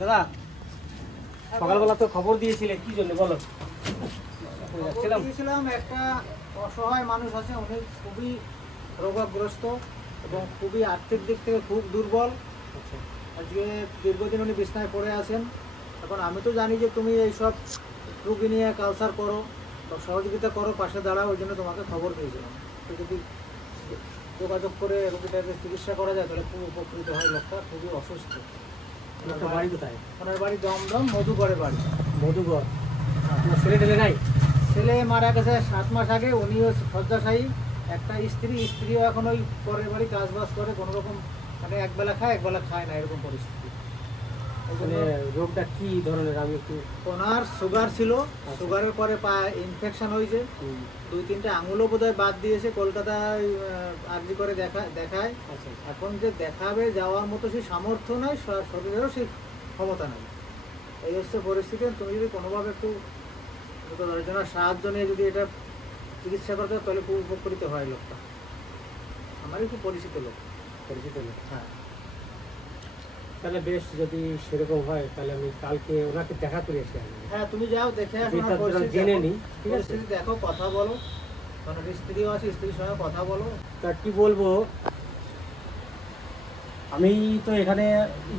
দাদা সকালবেলা তো খবর দিয়েছিলে কি জন্য বলো? দিয়েছিলাম একটা অসহায় মানুষ আছে, উনি খুবই রোগগ্রস্ত এবং খুবই আর্থিক দিক থেকে খুব দুর্বল। আজকে দীর্ঘদিন উনি বিছনায় পড়ে আছেন। এখন আমি তো জানি যে তুমি এইসব রুগী নিয়ে কালচার করো, সহযোগিতা করো, পাশে দাঁড়াও, ওই জন্য তোমাকে খবর দিয়েছিলাম। তো যদি যোগাযোগ করে রোগীটাকে চিকিৎসা করা যায় তাহলে খুব উপকৃত হয়। লোকটা খুবই অসুস্থ। বাড়ি কোথায়? ওনার বাড়ি দমদম, মধুগড়ের বাড়ি। মধুগড়। ছেলে টেলে নাই? ছেলে মারা গেছে 7 মাস আগে। উনিও শয্যাশায়ী। একটা স্ত্রীও এখন ওই পরের বাড়ি চাষবাস করে, কোনো রকম মানে একবেলা খায় একবেলা খায় না, এরকম পরিস্থিতি। রোগটা কি ধরনের? আমি একটু ওনার সুগার ছিল, সুগারের পরে পায়ে ইনফেকশন হয়েছে, 2-3টা আঙুলও বোধহয় বাদ দিয়েছে। কলকাতায় আর্জি করে দেখায়। এখন যে দেখাবে যাওয়ার মতো সেই সামর্থ্য নাই, শরীরেরও সেই ক্ষমতা নাই। এই হচ্ছে পরিস্থিতি। তুমি যদি কোনোভাবে একটু জনের সাহায্য নিয়ে যদি এটা চিকিৎসা করতে তাহলে খুব উপকৃত হয় লোকটা। আমারই খুব পরিচিত লোক। হ্যাঁ, তাহলে বেশ, যদি সেরকম হয় তাহলে আমি কালকে ওনাকে দেখা করে এসে। হ্যাঁ তুমি যাও, দেখে জেনে নিই। ঠিক আছে, পরিস্থিতি দেখো, কথা বলো। কারণ স্ত্রীও আছে, স্ত্রীর সঙ্গে কথা বলো। তা কি বলবো, আমি তো এখানে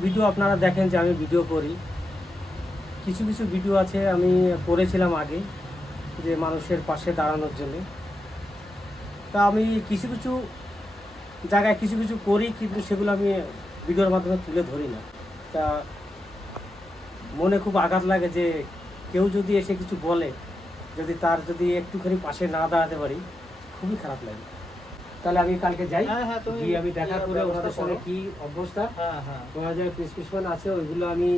ভিডিও আপনারা দেখেন যে আমি ভিডিও করি। কিছু কিছু ভিডিও আছে আমি করেছিলাম আগে, যে মানুষের পাশে দাঁড়ানোর জন্য। তা আমি কিছু কিছু জায়গায় কিছু কিছু করি, কিন্তু সেগুলো আমি ভিডিওর মাধ্যমে তুলে ধরি না। তা মনে খুব আঘাত লাগে যে কেউ যদি এসে কিছু বলে, যদি একটুখানি পাশে না দাঁড়াতে পারি, খুবই খারাপ লাগে। তাহলে আমি কালকে যাই, গিয়ে আমি দেখা করে ওনাদের সঙ্গে কি অবস্থা, ওনার যে প্রেসক্রিপশন আছে ওইগুলো আমি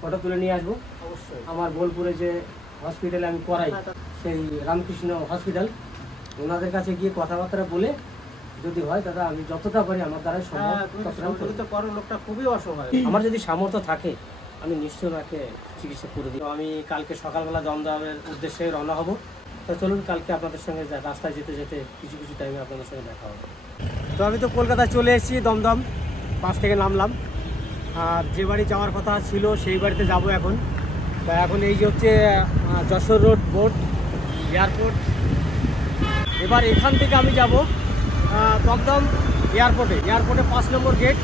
ফটো তুলে নিয়ে আসবো। অবশ্যই আমার বোলপুরে যে হসপিটালে আমি করাই, সেই রামকৃষ্ণ হসপিটাল, ওনাদের কাছে গিয়ে কথাবার্তা বলে যদি হয় দাদা, আমি যতটা পারি আমার দ্বারা সম্ভব। লোকটা খুবই অসহায়। আমার যদি সামর্থ্য থাকে আমি নিশ্চয়ই ওনাকে চিকিৎসা করে দিই। আমি কালকে সকালবেলা দমদমের উদ্দেশ্যে রওনা হব। তো চলুন, কালকে আপনাদের সঙ্গে রাস্তায় যেতে যেতে কিছু কিছু টাইমে আপনাদের সঙ্গে দেখা হবে। তো আমি তো কলকাতায় চলে এসেছি, দমদম বাস থেকে নামলাম। আর যে বাড়ি যাওয়ার কথা ছিল সেই বাড়িতে যাব এখন। তা এখন এই যে হচ্ছে যশোর রোড বোর্ড এয়ারপোর্ট। এবার এখান থেকে আমি যাব দমদম এয়ারপোর্টে। 5 নম্বর গেট।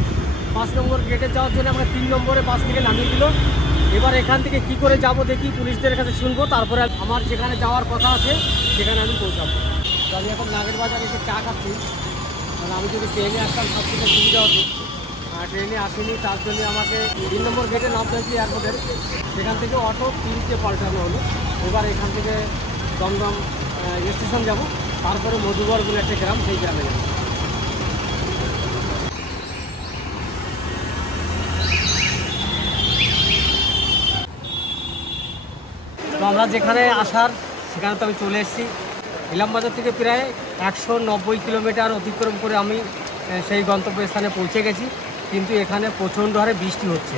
5 নম্বর গেটে যাওয়ার জন্য আমাকে 3 নম্বরে বাস থেকে নামিয়ে দিল। এবার এখান থেকে কি করে যাব দেখি, পুলিশদের কাছে শুনবো, তারপরে আমার যেখানে যাওয়ার কথা আছে সেখানে আমি পৌঁছাবো। তো আমি এখন নাগের বাজারে এসে চা খাচ্ছি। মানে আমি যদি ট্রেনে আসতাম সব থেকে সুবিধা হতো। ট্রেনে আসেনি, তার জন্য আমাকে 3 নম্বর গেটে নামতে হয়েছে এয়ারপোর্টের। সেখান থেকে অটো 3টে পাল্টানো হলো। এবার এখান থেকে দমদম স্টেশন যাব, তারপরে মধুগড় বলে একটা গ্রাম, সেই গ্রামে যাব। তো আমরা যেখানে আসার সেখানে তো আমি চলে এসেছি। ইলামবাজার থেকে প্রায় 190 কিলোমিটার অতিক্রম করে আমি সেই গন্তব্যস্থানে পৌঁছে গেছি। কিন্তু এখানে প্রচণ্ড হারে বৃষ্টি হচ্ছে।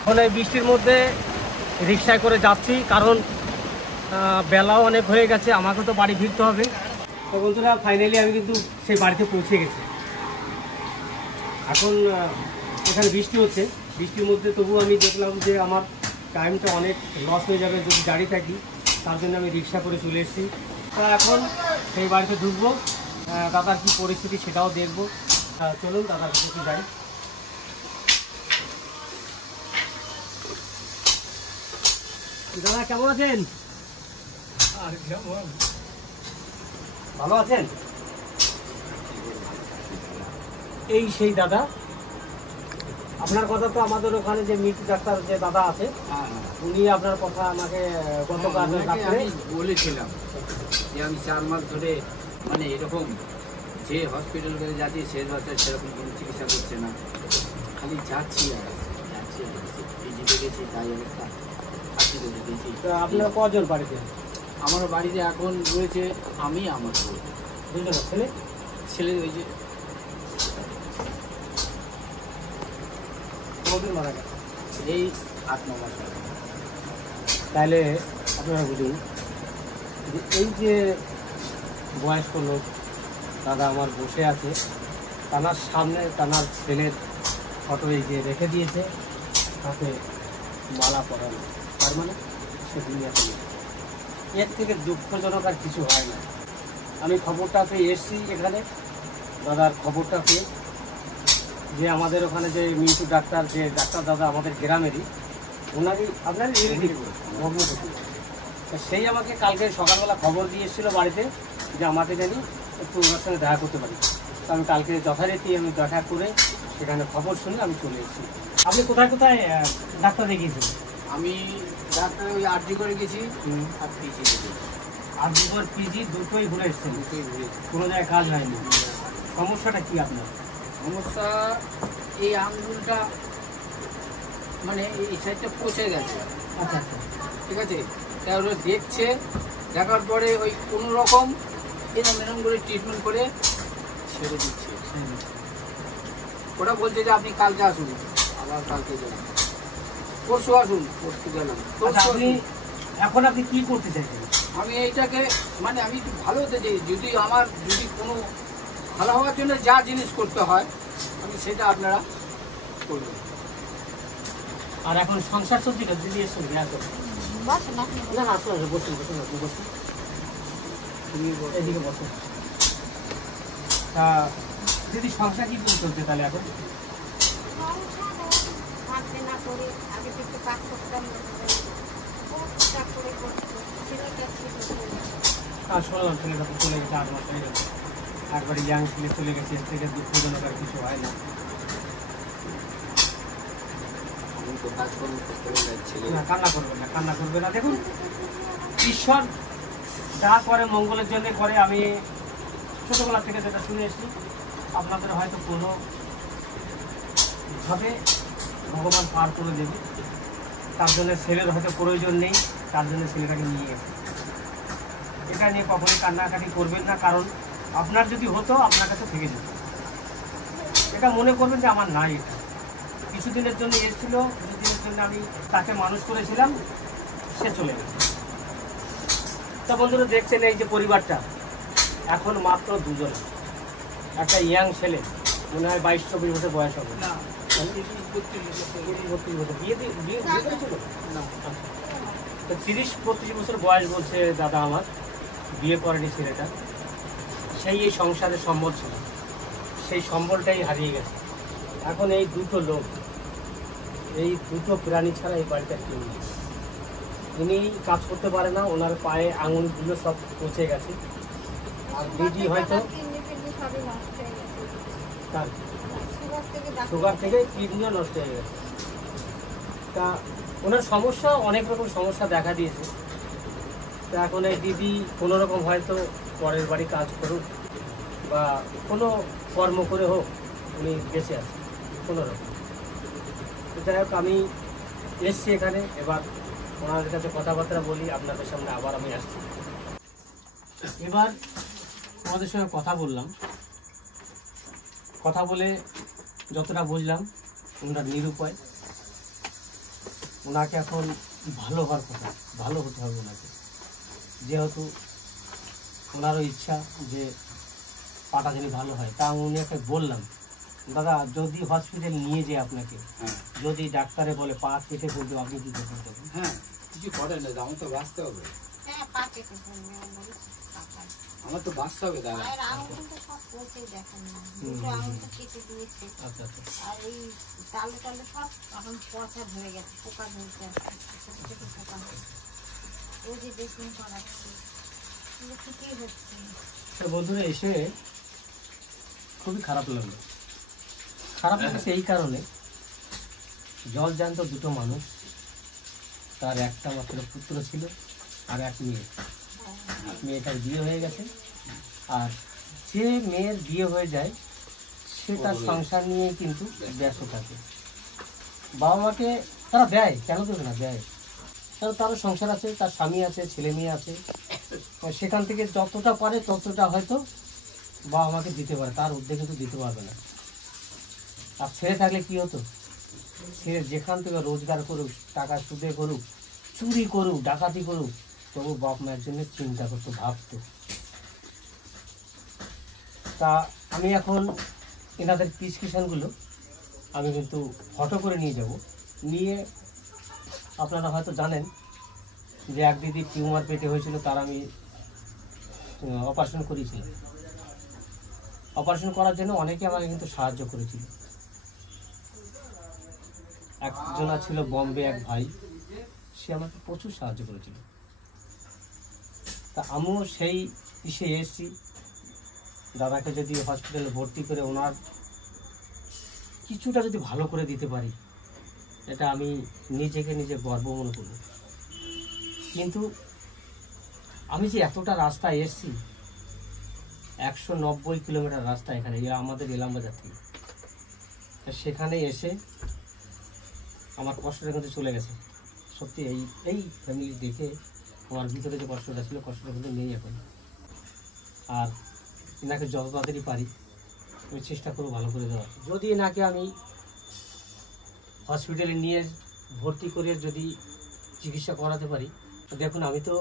এখন এই বৃষ্টির মধ্যে রিক্সায় করে যাচ্ছি, কারণ বেলাও অনেক হয়ে গেছে, আমাকে তো বাড়ি ফিরতে হবে। তো বন্ধুরা, ফাইনালি আমি কিন্তু সেই বাড়িতে পৌঁছে গেছি। এখন এখানে বৃষ্টি হচ্ছে, বৃষ্টির মধ্যে তবু আমি দেখলাম যে আমার টাইমটা অনেক লস হয়ে যাবে যদি দাঁড়িয়ে থাকি। তার জন্য আমি রিক্সা করে চলে এসেছি। তা এখন সেই বাড়িতে ঢুকবো, দাদার কী পরিস্থিতি সেটাও দেখবো। চলুন দাদার কাছে যাই। দাদা কেমন আছেন? আর কেমন? ভালো আছেন? এই সেই দাদা, আপনার কথা তো আমাদের ওখানে যে মৃত্যু ডাক্তার যে দাদা আছে, উনি আপনার কথা আমাকে গতকাল বলেছিলাম যে আমি 4 মাস ধরে মানে এরকম যে হসপিটাল করে যাচ্ছি সে হসপিটাল সেরকম কোনো চিকিৎসা করছে না, খালি যাচ্ছি আর এই যে দেখেছি তাই অবস্থা। আপনার কজন বাড়িতে? আমার বাড়িতে এখন রয়েছে আমি, আমার দুজন ছেলে। ছেলে ওই যে মারা গেছে এই 8-9 মাস। তাহলে আপনারা বুঝুন যে এই যে বয়স্ক লোক দাদা আমার বসে আছে, তার সামনে তার ছেলের ফটো এই যে রেখে দিয়েছে, হাতে মালা পরানো, তার মানে সে দুনিয়াতে নেই। এর থেকে দুঃখজনক আর কিছু হয় না। আমি খবরটা পেয়ে এসেছি এখানে, দাদার খবরটা পেয়ে, যে আমাদের ওখানে যে মিন্টু ডাক্তার, যে ডাক্তার দাদা আমাদের গ্রামেরই, ওনারই আপনার রিলেটিভ ভগ্নপতি, সেই আমাকে কালকে সকালবেলা খবর দিয়ে এসেছিলো বাড়িতে যে আমাকে জানি একটু ওনার সঙ্গে দেখা করতে পারি। তো আমি কালকে যথারীতি আমি দেখা করে সেখানে খবর শুনে আমি চলে এসেছি। আপনি কোথায় কোথায় ডাক্তার দেখিয়েছিলেন? আমি ডাক্তার ওই আরজি করে গেছি আর পিজি গেছি। আরজিকর পিজি দুটোই ঘুরে এসেছেন, দুটোই ঘুরেছি। কোনো জায়গায় কাজ হয়নি। সমস্যাটা কি আপনার? সমস্যা এই আঙ্গুলটা মানে এই সাইডটা পচে গেছে। আচ্ছা আচ্ছা, ঠিক আছে, তা ওরা দেখছে, দেখার পরে ওই কোনো রকম এরম করে ট্রিটমেন্ট করে ছেড়ে দিচ্ছে। ওরা বলছে যে আপনি কালকে আসুন, আবার কালকে গেলাম, পরশু আসুন, পরশু গেলাম। আচ্ছা, এখন আপনি কি করতে চাইছেন? আমি এইটাকে মানে আমি একটু ভালো হতে চাই, যদি কোনো ভালো হওয়ার জন্য যা জিনিস করতে হয় আমি সেটা আপনারা করবেন। আর এখন সংসার চলছে না? দিদি এসে আসুন, না না আসুন, বসুন বসুন, আপনি বসুন, এদিকে বসুন। তা দিদি সংসার কি করে চলছে তাহলে এখন? আর শুনলাম ছেলেটা তো চলে গেছে, 8 মাস হয়ে গেছে, একবারে ইয়াং ছেলে চলে গেছে, এর থেকে দুঃখজনক আর কিছু হয় না। আমি তো কাজকর্ম করতে যাচ্ছি। না, কান্না করবেন না, কান্না করবে না। দেখুন, ঈশ্বর যা করে মঙ্গলের জন্য করে। আমি ছোটোবেলা থেকে যেটা শুনে এসেছি, আপনাদের হয়তো কোনোভাবে ভগবান পার করে দেবে, তার জন্য ছেলের হয়তো প্রয়োজন নেই, তার জন্য ছেলেটাকে নিয়ে গেছে। এটা নিয়ে কখনোই কান্নাকাটি করবেন না, কারণ আপনার যদি হতো আপনার কাছে থেকে যেত। এটা মনে করবেন যে আমার নাই, এটা কিছুদিনের জন্য এসেছিল, কিছুদিনের জন্য আমি তাকে মানুষ করেছিলাম, সে চলে গেছে। তা বন্ধুরা দেখছেন এই যে পরিবারটা, এখন মাত্র দুজন, একটা ইয়াং ছেলে, মনে হয় 22-24 বছর বয়স হবে না, তো 30-32 বছর বয়স বলছে দাদা আমার, বিয়ে করেনি ছেলেটা। সেই এই সংসারের সম্বল ছিল, সেই সম্বলটাই হারিয়ে গেছে। এখন এই দুটো লোক, এই দুটো প্রাণী ছাড়া এই বাড়িটা কেউ নেই। উনি কাজ করতে পারে না, ওনার পায়ে আঙুলগুলো সব পচে গেছে। আর দিদি হয়তো তার সুগার থেকে কিডনিও নষ্ট হয়ে গেছে। তা ওনার সমস্যা, অনেক রকম সমস্যা দেখা দিয়েছে। তা এখন এই দিদি কোনো রকম হয়তো পরের বাড়ি কাজ করুক বা কোনো কর্ম করে হোক, উনি বেঁচে আছে কোনো রকম। তো যাই হোক, আমি এসছি এখানে, এবার ওনাদের কাছে কথাবার্তা বলি, আপনাদের সামনে আবার আমি আসছি। এবার আমাদের সঙ্গে কথা বললাম, কথা বলে যতটা বুঝলাম ওনারা নিরুপায়। ওনাকে এখন ভালো হওয়ার কথা, ভালো হতে হবে ওনাকে, যেহেতু ওনারও ইচ্ছা যে পাটা যদি ভালো হয়। তা উনিকে বললাম, দাদা যদি হসপিটাল নিয়ে যায় আপনাকে, যদি ডাক্তারে বলে পা কেটে ফেলতে, আপনি কি করতে পারবেন? হ্যাঁ, কিছু করেন না, আমার তো বাঁচতে হবে, আমার তো বাঁচতে হবে দাদা। আচ্ছা আচ্ছা, আর এই তালু টালু সব এখন পচা ধরে গেছে, পোকা ধরতে আসছে, ছোট ছোট পোকা ওই যে দেখুন করাচ্ছে, কিছুই হচ্ছে না। বন্ধুরা এসে খুবই খারাপ লাগলো। খারাপ লাগছে এই কারণে, জল জ্যান্ত দুটো মানুষ, তার একটা মাত্র পুত্র ছিল আর এক মেয়ে। মেয়েটার বিয়ে হয়ে গেছে, আর যে মেয়ের বিয়ে হয়ে যায় সে তার সংসার নিয়ে কিন্তু ব্যস্ত থাকে। বাবা মাকে তারা দেয়, কেন দেবে না, দেয়। কারণ তারও সংসার আছে, তার স্বামী আছে, ছেলে মেয়ে আছে, সেখান থেকে যতটা পারে ততটা হয়তো বাবা মাকে দিতে পারে, তার উদ্যোগে কিন্তু দিতে পারবে না। আর ছেলে থাকলে কি হতো, ছেলে যেখান থেকে রোজগার করুক, টাকা সুদে করুক, চুরি করুক, ডাকাতি করুক, তবু বাপ মায়ের জন্য চিন্তা করতো, ভাবতো। তা আমি এখন এনাদের প্রেসক্রিপশনগুলো আমি কিন্তু ফটো করে নিয়ে যাব। নিয়ে আপনারা হয়তো জানেন যে এক দিদি টিউমার পেটে হয়েছিল, তার আমি অপারেশন করেছিলাম। অপারেশন করার জন্য অনেকে আমাকে কিন্তু সাহায্য করেছিল। একজনা ছিল বম্বে, এক ভাই, সে আমাকে প্রচুর সাহায্য করেছিল। তা আমিও সেই ইসে এসেছি, দাদাকে যদি হসপিটালে ভর্তি করে ওনার কিছুটা যদি ভালো করে দিতে পারি, এটা আমি নিজেকে নিজে গর্ব মনে করব। কিন্তু আমি যে এতটা রাস্তায় এসেছি, 190 কিলোমিটার রাস্তা এখানে, আমাদের ইলামবাজার থেকে, সেখানে এসে আমার কষ্টটা কিন্তু চলে গেছে। সত্যি এই ফ্যামিলি দেখে আমার ভিতরে যে কষ্টটা ছিল, কষ্টটা কিন্তু নেই এখন। আর এনাকে যত তাড়াতাড়ি পারি আমি চেষ্টা করবো ভালো করে দেওয়ার। যদি এনাকে আমি হসপিটালে নিয়ে ভর্তি করে যদি চিকিৎসা করাতে পারি, তো দেখুন আমি তো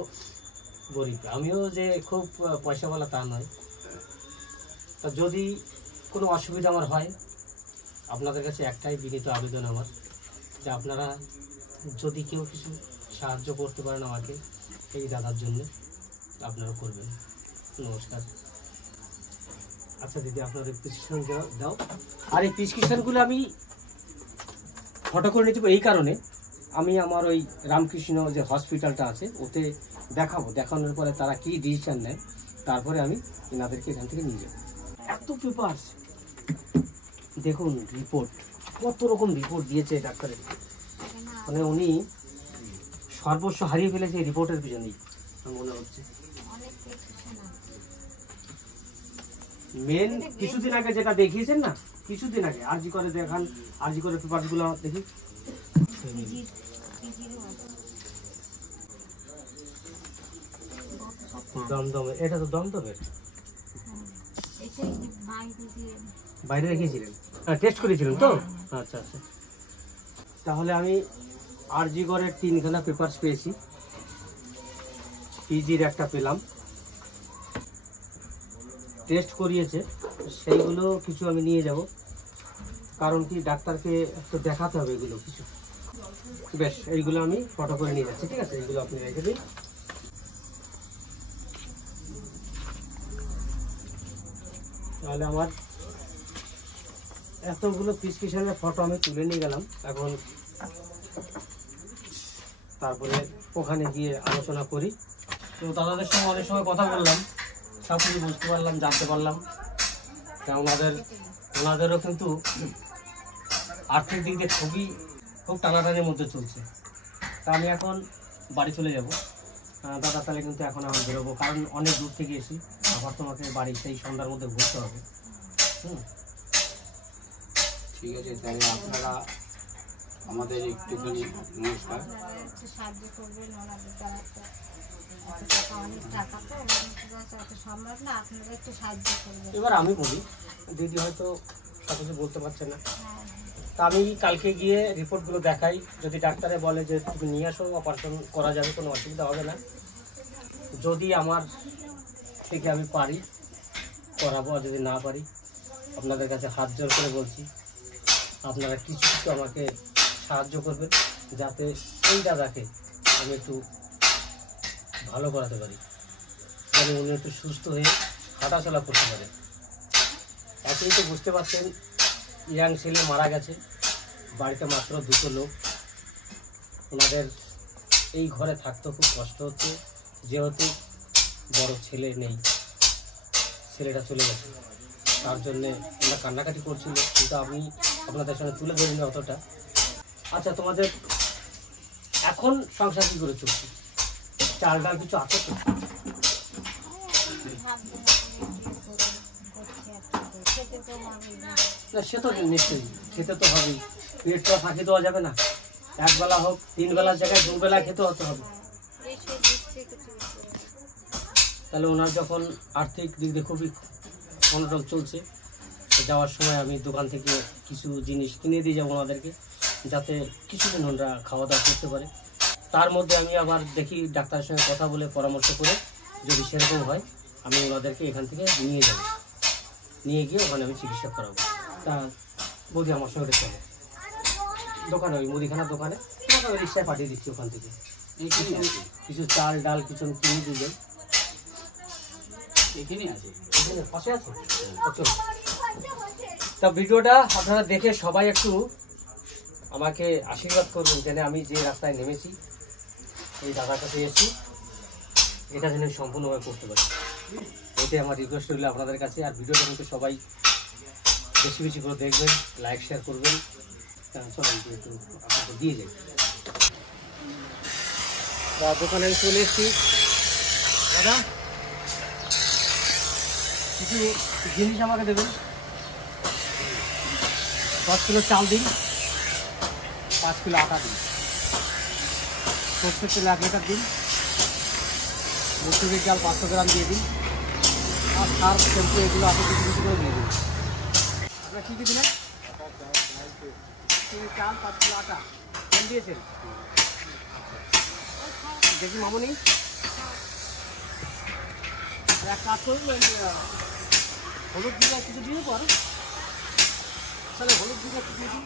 গরিব, আমিও যে খুব পয়সাওয়ালা তা নয়। তা যদি কোনো অসুবিধা আমার হয়, আপনাদের কাছে একটাই বিনীত আবেদন আমার, যে আপনারা যদি কেউ কিছু সাহায্য করতে পারেন আমাকে এই দাদার জন্য, আপনারা করবেন। নমস্কার। আচ্ছা দিদি, আপনাদের প্রেসক্রিপশন দাও। আর এই প্রেসক্রিপশনগুলো আমি ফটো করে নিতে এই কারণে, আমি আমার ওই রামকৃষ্ণ যে হসপিটালটা আছে ওতে দেখাবো। দেখানোর পরে তারা কি ডিসিশন নেয়, তারপরে আমি এনাদেরকে এখান থেকে নিয়ে যাবো। এত পেপারস দেখুন, রিপোর্ট কত রকম রিপোর্ট দিয়েছে ডাক্তারের, মানে উনি সর্বস্ব হারিয়ে ফেলেছে এই রিপোর্টের পিছনেই মনে হচ্ছে। মেন কিছুদিন আগে যেটা দেখিয়েছেন না, কিছুদিন আগে আরজি করে দেখান, আরজি করে পেপারসগুলো দেখি। দমদমে, এটা তো দমদমের বাইরে রেখেছিলেন, টেস্ট করেছিলেন তো? আচ্ছা আচ্ছা। তাহলে আমি আরজি করে 3খানা পেপারস পেয়েছি, পিজির একটা পেলাম, টেস্ট করিয়েছে, সেইগুলো কিছু আমি নিয়ে যাব। কারণ কি, ডাক্তারকে তো দেখাতে হবে এগুলো কিছু। বেশ, এইগুলো আমি ফটো করে নিয়ে যাচ্ছি, ঠিক আছে? এইগুলো আপনি রেখে দিন। তাহলে আমার এতগুলো প্রেসক্রিপশনের ফটো আমি তুলে নিয়ে গেলাম। এখন তারপরে ওখানে গিয়ে আলোচনা করি। তো দাদাদের সঙ্গে অনেক সময় কথা বললাম, সব কিছু বুঝতে পারলাম, জানতে পারলাম। তা ওনাদেরও কিন্তু আর্থিক দিক দিয়ে খুব টানাটানির মধ্যে চলছে। তা আমি এখন বাড়ি চলে যাব। দাদা তাহলে কিন্তু এখন আমার বেরোবো, কারণ অনেক দূর থেকে এসি, আবার তোমাকে বাড়ি সেই সন্ধ্যার মধ্যে ঘুরতে হবে। ঠিক আছে, তাহলে আপনারা আমাদের একটুখানি নমস্কার। সাহায্য করবেন, ওনাদের দ্বারা অনেক টাকা তো অত সম্ভব না, আপনারা একটু সাহায্য করবেন। এবার আমি বলি, দিদি হয়তো সব কিছু বলতে পারছে না। তা আমি কালকে গিয়ে রিপোর্টগুলো দেখাই, যদি ডাক্তারে বলে যে তুমি নিয়ে আসো, অপারেশন করা যাবে, কোনো অসুবিধা হবে না। যদি আমার থেকে আমি পারি করাবো, আর যদি না পারি আপনাদের কাছে হাত জোর করে বলছি, আপনারা কিছু কিছু আমাকে সাহায্য করবেন, যাতে এই দাদাকে আমি একটু ভালো করাতে পারি, যাতে উনি একটু সুস্থ হয়ে হাঁটাচলা করতে পারে। এখনই তো বুঝতে পারছেন, ইয়াং ছেলে মারা গেছে, বাড়িতে মাত্র 2টো লোক, ওনাদের এই ঘরে থাকতেও খুব কষ্ট হচ্ছে, যেহেতু বড় ছেলে নেই, ছেলেটা চলে গেছে, তার জন্যে আমরা কান্নাকাটি করছিল, কিন্তু আমি আপনাদের সঙ্গে তুলে ধরিনি অতটা। আচ্ছা, তোমাদের এখন সংসার কী করে চলছে? চাল ডাল কিছু আছে তো? না, সে তো নিশ্চয়ই খেতে তো হবেই, পেট তো ফাঁকি দেওয়া যাবে না। একবেলা হোক, 3 বেলার জায়গায় 2 বেলা খেতে হতে হবে। তাহলে ওনার যখন আর্থিক দিক দিয়ে খুবই অনটন চলছে, যাওয়ার সময় আমি দোকান থেকে কিছু জিনিস কিনে দিয়ে যাবো ওনাদেরকে, যাতে কিছুদিন ওনারা খাওয়া দাওয়া করতে পারে। তার মধ্যে আমি আবার দেখি ডাক্তারের সঙ্গে কথা বলে পরামর্শ করে, যদি সেরকম হয় আমি ওনাদেরকে এখান থেকে নিয়ে যাব, নিয়ে গিয়ে ওখানে আমি চিকিৎসা করাবো। তা বৌদি আমার সঙ্গে চলে দোকানে, ওই মুদিখানার দোকানে তোমাকে ওই রিক্সায় পাঠিয়ে দিচ্ছি ওখান থেকে। এইখানেই আছে, কিছু চাল ডাল কিছু কিনে দিবেন। এখানেই আছে। এখানে পাশে আছে। আচ্ছা, তা ভিডিওটা আপনারা দেখে সবাই একটু আমাকে আশীর্বাদ করবেন, যেন আমি যে রাস্তায় নেমেছি, এই দাদার কাছে এসেছি, এটা যেন আমি সম্পূর্ণভাবে করতে পারি। এটাই আমার রিকোয়েস্ট রইল আপনাদের কাছে। আর ভিডিওটা কিন্তু সবাই বেশি বেশি করে দেখবেন, লাইক শেয়ার করবেন। চলেন একটু আপনাকে দিয়ে যাই। দোকানে আমি চলে এসেছি। দাদা কিছু জিনিস আমাকে দেবেন। 10 কিলো চাল দিন, 5 কিলো আটা দিন, সরষের তেল 1 লিটার দিন, মুসুরির ডাল 500 গ্রাম দিয়ে দিন, আর সার শ্যাম্পু এগুলো আছে কিছু কিছু করে দিয়ে দিন। আপনার কী কী দিলেন? চাল 5 কিলো আটা তেল দিয়েছেন। দেখি মামনি এক কাজ করুন, হলুদ জিরা কিছু দিয়ে পর, তাহলে হলুদ জিরা একটু দিয়ে দিন।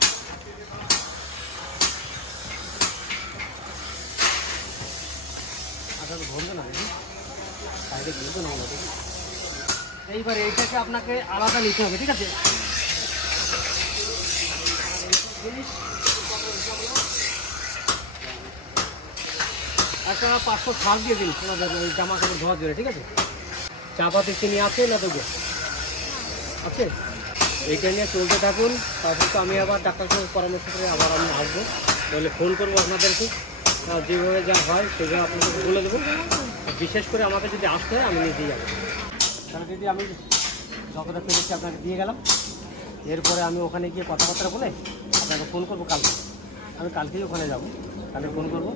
আচ্ছা ধরবে না বাইরে গিয়ে না হলো। এইবার এইটাকে আপনাকে আলাদা নিতে হবে, ঠিক আছে? একটা 500 ছাড় দিয়ে দিন তোমাদের ওই জামা কাপড় ধোয়ার জন্য, ঠিক আছে? চা পাতি চিনি আছে না দেবো? আছে। এইটা নিয়ে চলতে থাকুন। তারপর তো আমি আবার ডাক্তার সঙ্গে পরামর্শ করে আবার আমি আসবো, বলে ফোন করবো আপনাদেরকে। যেভাবে যা হয় সেভাবে আপনাদেরকে বলে দেবো। বিশেষ করে আমাকে যদি আসতে হয় আমি নিজেই যাবো। তাহলে দিদি আমি যতটা পেরেছি আপনাকে দিয়ে গেলাম। এরপরে আমি ওখানে গিয়ে কথাবার্তা বলে আপনাকে ফোন করবো কালকে। আমি কালকেই ওখানে যাবো, তাহলে ফোন করবো,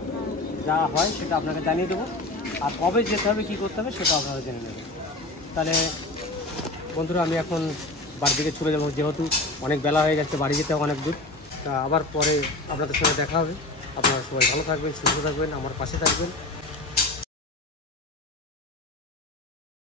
যা হয় সেটা আপনাকে জানিয়ে দেবো। আর কবে যেতে হবে কী করতে হবে সেটা আপনারা জেনে নেবেন। তাহলে বন্ধুরা আমি এখন বাড়ির দিকে চলে যাবো, যেহেতু অনেক বেলা হয়ে গেছে, বাড়ি যেতে অনেক দূর। তা আবার পরে আপনাদের সঙ্গে দেখা হবে। আপনারা সবাই ভালো থাকবেন, সুস্থ থাকবেন, আমার পাশে থাকবেন।